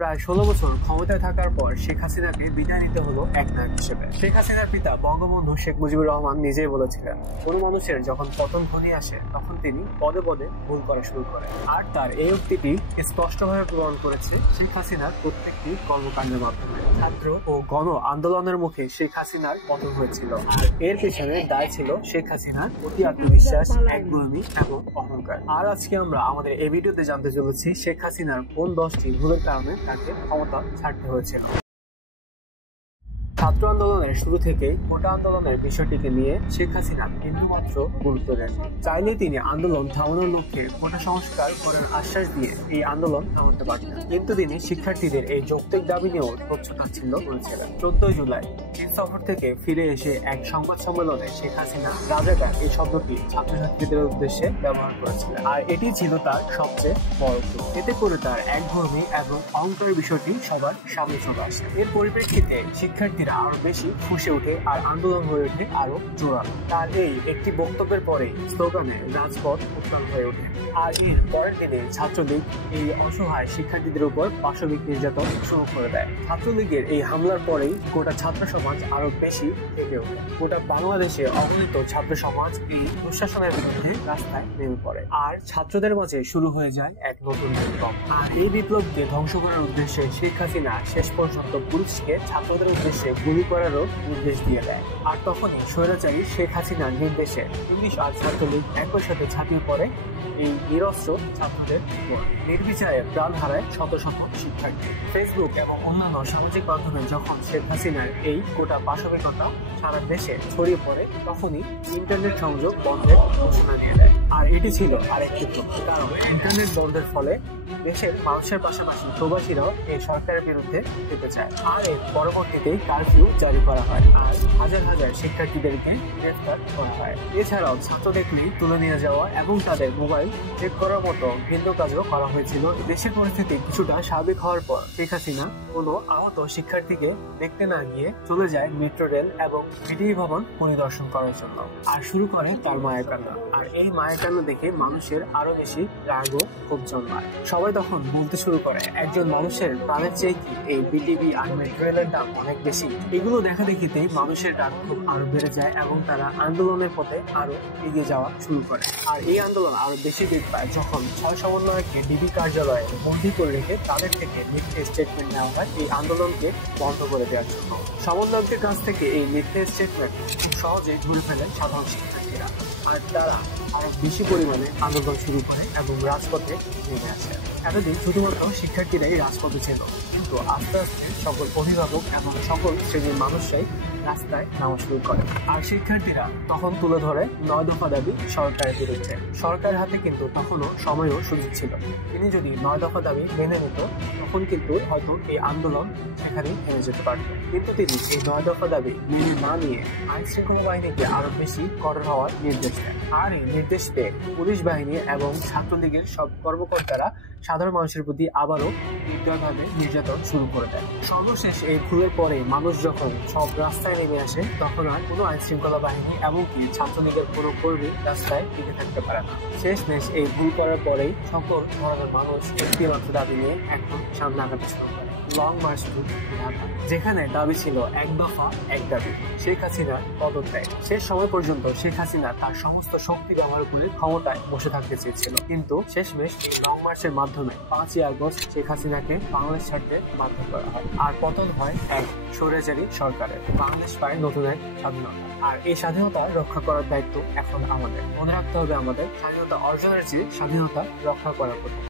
প্রায় ১৬ বছর ক্ষমতায় থাকার পর শেখ হাসিনাকে বিদায় নিতে হলো একনায়ক হিসেবে। শেখ হাসিনার পিতা বঙ্গবন্ধু শেখ মুজিবুর রহমান নিজেই বলেছিলেন, কোনো মানুষের যখন পতন ঘনিয়ে আসে তখন তিনি পদে পদে ভুল করা শুরু করেন। আর তার এই উক্তিটি স্পষ্টভাবে প্রমাণ করেছে শেখ হাসিনার প্রত্যেকটি কর্মকাণ্ডের মাধ্যমে। ছাত্র ও গণ আন্দোলনের মুখে শেখ হাসিনার পতন হয়েছিল, আর এর পেছনে দায় ছিল শেখ হাসিনার অতি আত্মবিশ্বাস, একগুঁয়েমি এবং অহংকার। আর আজকে আমরা আমাদের এই ভিডিওতে জানতে চলেছি শেখ হাসিনার কোন 10টি ভুলের কারণে তাকে ক্ষমতা ছাড়তে হয়েছিল। ছাত্র আন্দোলনের শুরু থেকে কোটা আন্দোলনের বিষয়টিকে নিয়ে শেখ হাসিনা বিন্দুমাত্র গুরুত্ব দেননি। চাইলে তিনি আন্দোলন থামানোর লক্ষ্যে কোটা সংস্কার করার আশ্বাস দিয়ে এই আন্দোলন থামাতে পারতেন, কিন্তু তিনি শিক্ষার্থীদের এই যৌক্তিক দাবি নিয়েও তুচ্ছ-তাচ্ছিল্য করেছিলেন। 14 জুলাই চীন সফর থেকে ফিরে এসে এক সংবাদ সম্মেলনে শেখ হাসিনা রাজাকার এই শব্দটি ছাত্রছাত্রীদের উদ্দেশ্যে ব্যবহার করেছিলেন, আর এটি ছিল তার সবচেয়ে বড় ভুল। এতে করে তার একগুঁয়েমি এবং অহংকারের বিষয়টি সবার সামনে চলে আসে। এর পরিপ্রেক্ষিতে শিক্ষার্থীরা আরো বেশি ফুঁসে ওঠে আর আন্দোলন হয়ে ওঠে আরো জোরালো। তার এই একটি বক্তব্যের পরে স্লোগানে রাজপথ উত্তাল হয়ে ওঠে। আর এর পরের দিনে ছাত্রলীগ এই অসহায় শিক্ষার্থীদের উপর পাশবিক নির্যাতন শুরু করে দেয়। ছাত্রলীগের এই হামলার পরেই গোটা ছাত্র সমাজ আরো বেশি কেঁপে ওঠে। গোটা বাংলাদেশে অগণিত ছাত্র সমাজ এই দুঃশাসনের বিরুদ্ধে রাস্তায় নেমে পড়ে, আর ছাত্রদের মাঝে শুরু হয়ে যায় এক নতুন বিপ্লব। আর এই বিপ্লবকে ধ্বংস করার উদ্দেশ্যে শেখ হাসিনা শেষ পর্যন্ত পুলিশকে ছাত্রদের উদ্দেশ্যে গুলি করারও নির্দেশ দিয়ে দেয়। আর তখনই স্বৈরাচারী শেখ হাসিনার নির্দেশে পুলিশ আর ছাত্রলীগ একই সাথে ঝাঁপিয়ে পড়ে এই নিরস্ত্র ছাত্রদের উপর। নির্বিচারে প্রাণ হারায় শত শত শিক্ষার্থী। ফেসবুক এবং অন্যান্য সামাজিক মাধ্যমে যখন শেখ হাসিনার এই কোটা পাশবিকতা সারা দেশে ছড়িয়ে পড়ে, তখনই ইন্টারনেট সংযোগ বন্ধের ঘোষণা দিয়ে দেয়। আর এটি ছিল আরেকটি প্রভাব, কারণ ইন্টারনেট বন্ধের ফলে দেশের মানুষের পাশাপাশি প্রবাসীরাও এই সরকারের বিরুদ্ধে যেতে চায়। আর এর পরবর্তীতেই কারফিউ জারি করা হয়, আর হাজার হাজার শিক্ষার্থীদেরকে গ্রেফতার করা হয়। এছাড়াও ছাত্র দেখলেই তুলে নিয়ে যাওয়া এবং তাদের মোবাইল চেক করার মতো ভিন্ন কাজও করা হয়েছিল। দেশের পরিস্থিতি কিছুটা স্বাভাবিক হওয়ার পর শেখ হাসিনা কোনো আহত শিক্ষার্থীকে দেখতে না গিয়ে চলে যায় মেট্রো রেল এবং বিটিভি ভবন পরিদর্শন করার জন্য, আর শুরু করে তার মায়ের কান্না। আর এই মায়ের কান্না দেখে মানুষের আরো বেশি রাগ ও ক্ষোভ জন্মায়। সবাই তখন বলতে শুরু করে, একজন মানুষের প্রাণের চেয়ে কি এই বিটিভি আর মেট্রো রেলের দাম অনেক বেশি? এগুলো দেখা দেখিতেই মানুষের রাগ ক্ষোভ আরো বেড়ে যায় এবং তারা আন্দোলনের পথে আরো এগিয়ে যাওয়া শুরু করে। আর এই আন্দোলন আরো বেশি বেগ পায় যখন 6 সমন্বয়ককে ডিবি কার্যালয়ে বন্দী করে রেখে তাদের থেকে মিথ্যে স্টেটমেন্ট নেওয়া হয় এই আন্দোলনকে বন্ধ করে দেওয়ার জন্য। সমন্বয়কদের কাছ থেকে এই মিথ্যে স্টেটমেন্ট খুব সহজেই ধরে ফেলেন সাধারণ শিক্ষার্থীরা, আর তারা আরো বেশি পরিমাণে আন্দোলন শুরু করে এবং রাজপথে নেমে আসে। এতদিন শুধুমাত্র শিক্ষার্থীরাই রাজপথে ছিল, কিন্তু আস্তে আস্তে সকল অভিভাবক এবং সকল শ্রেণীর মানুষরাই রাস্তায় নামা শুরু করে। আর শিক্ষার্থীরা তখন তুলে ধরে 9 দফা দাবি সরকারের বিরুদ্ধে। সরকারের হাতে কিন্তু তখনও সময় ও সুযোগ ছিল। তিনি যদি 9 দফা দাবি মেনে নিত, তখন কিন্তু হয়তো এই আন্দোলন সেখানেই থেমে যেতে পারত। কিন্তু তিনি এই 9 দফা দাবি মেনে না নিয়ে আইন শৃঙ্খলা বাহিনীকে আরো বেশি কঠোর হওয়ার নির্দেশ দেন। আর এই নির্দেশ পেয়ে পুলিশ বাহিনী এবং ছাত্রলীগের সব কর্মকর্তারা সাধারণ মানুষের প্রতি আবারও নির্দয়ভাবে নির্যাতন শুরু করে দেয়। সর্বশেষ এই ভুলের পরে মানুষ যখন সব রাস্তায় নেমে আসে, তখন আর কোনো আইন শৃঙ্খলা বাহিনী এমনকি ছাত্রলীগের কোনো কর্মী রাস্তায় টিকে থাকতে পারে না। শেষমেশ এই ভুল করার পরেই সকল ধরনের মানুষ একটি মাত্র দাবি নিয়ে এখন সামনে আগাতে শুরু করে। লং মার্চ টু ঢাকা, যেখানে দাবি ছিল এক দফা এক দাবি, শেখ হাসিনার পদত্যাগ। শেষ সময় পর্যন্ত শেখ হাসিনা তার সমস্ত শক্তি ব্যবহার করে ক্ষমতায় বসে থাকতে চেয়েছিল, কিন্তু শেষমেশ লং মার্চের মাধ্যমে 5ই আগস্ট শেখ হাসিনাকে বাংলাদেশ ছাড়তে বাধ্য করা হয়, আর পতন হয় এক স্বৈরাচারী সরকারের। বাংলাদেশ পায় নতুন এক স্বাধীনতা, আর এই স্বাধীনতা রক্ষা করার দায়িত্ব এখন আমাদের। মনে রাখতে হবে, আমাদের স্বাধীনতা অর্জনের চেয়ে স্বাধীনতা রক্ষা করার কথা।